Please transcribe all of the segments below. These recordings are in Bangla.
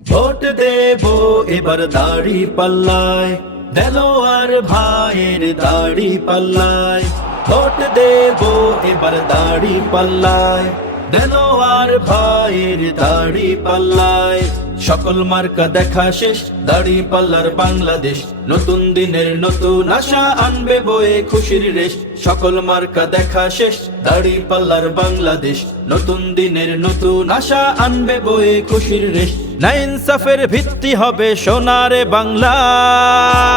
ভোট দেব এবার দাড়ি পাল্লায়, দেলোয়ার ভাইয়ের দাড়ি পাল্লায়। ভোট দেব এবার দাড়ি পাল্লায়, দেলোয়ার ভাইয়ের দাড়ি পাল্লায়। সকল মার্কা দেখা শেষ, দাড়ি পাল্লার বাংলাদেশ নতুন দিনের নতুন আশা আনবে বয়ে খুশির রেশ। সকল মার্কা দেখা শেষ, দাড়ি পাল্লার বাংলাদেশ নতুন দিনের নতুন আশা আনবে বয়ে খুশির রেশ। না ইনসাফের ভিত্তি হবে সোনারে বাংলায়,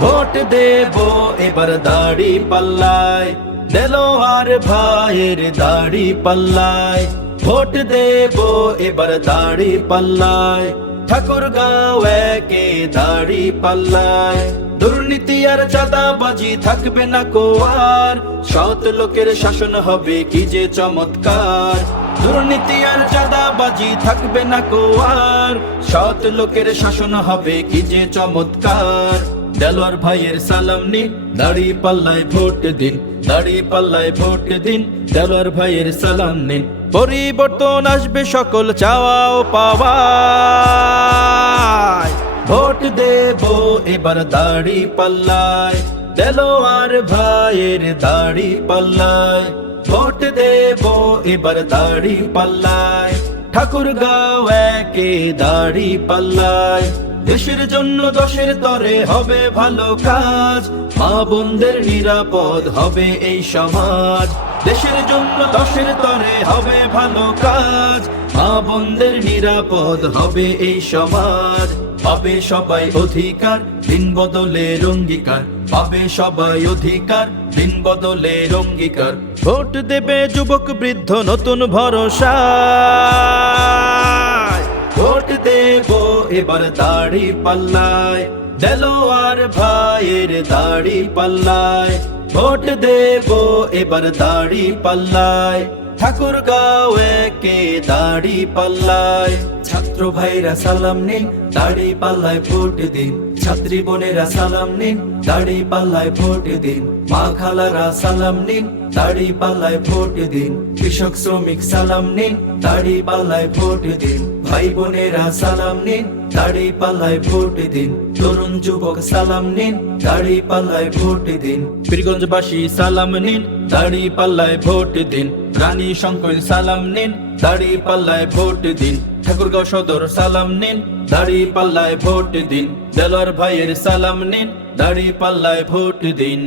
ভোট দেব এবার দাড়ি পাল্লায়, দেলোয়ার ভাইয়ের দাড়ি পাল্লায়। ভোট দেব এবার দাড়ি পাল্লায়, ঠাকুরগাঁও একে দাড়ি পাল্লায়। দুর্নীতি আর চাঁদাবাজি থাকবে না কো আর, সৎ লোকের শাসন হবে কি যে চমৎকার। দুর্নীতি আর চাঁদাবাজি থাকবে না কো আর, সৎ লোকের শাসন হবে কি যে চমৎকার। দেলোয়ার ভাইয়ের সালাম নিন, দাড়ি পাল্লায় ভোট দিন, দাড়ি পাল্লায় ভোট দিন, দেলোয়ার ভাইয়ের সালাম নিন। পরিবর্তন আসবে সকল চাওয়া ও পাওয়ায়, ভোট দেব এবার দাড়ি পাল্লায়, দেলোয়ার ভাইয়ের দাড়ি পাল্লায়। ভোট দেব এবার দাড়ি পাল্লায়, ঠাকুরগাঁও একে দাড়ি পাল্লায়। দেশের জন্য দশের তরে হবে ভালো কাজ, মা বোনদের নিরাপদ হবে এই সমাজ। দেশের জন্য দশের তরে হবে ভালো কাজ, মা বোনদের নিরাপদ হবে এই সমাজ। পাবে সবাই অধিকার, দিন বদলের অঙ্গীকার, পাবে সবাই অধিকার, দিন বদলের অঙ্গীকার। ভোট দেবে যুবক বৃদ্ধ নতুন ভরসা, ভোট দেব এবার দাড়ি পাল্লায়, দেলোয়ার ভাইয়ের দাড়ি পাল্লায়। ভোট দেব এবার দাড়ি পাল্লায়, ঠাকুরগাঁও একে দাড়ি পাল্লায়। ছাত্র ভাইরা সালাম নিন, দাড়ি পাল্লায় ভোট দিন, ছাত্রী বোনেরা সালাম নিন, দাড়ি পাল্লায় ভোট দিন। মা খালারা সালাম নিন, দাড়ি পাল্লায় ভোট দিন। কৃষক শ্রমিক সালাম নিন, দাড়ি পাল্লায় ভোট দিন। ভাই বোনেরা সালাম নিন, দাড়ি পাল্লায় ভোট দিন। তরুণ যুবক সালাম নিন, দাড়ি পাল্লায় ভোট দিন। পীরগঞ্জবাসী সালাম নিন, দাড়ি পাল্লায় ভোট দিন। রানী শঙ্কর সালাম নিন, দাড়ি পাল্লায় ভোট দিন। ঠাকুরগাঁও সদর সালাম নিন, দাড়ি পাল্লায় ভোট দিন। দেলোয়ার ভাইয়ের সালাম নিন, দাড়ি পাল্লায় ভোট দিন।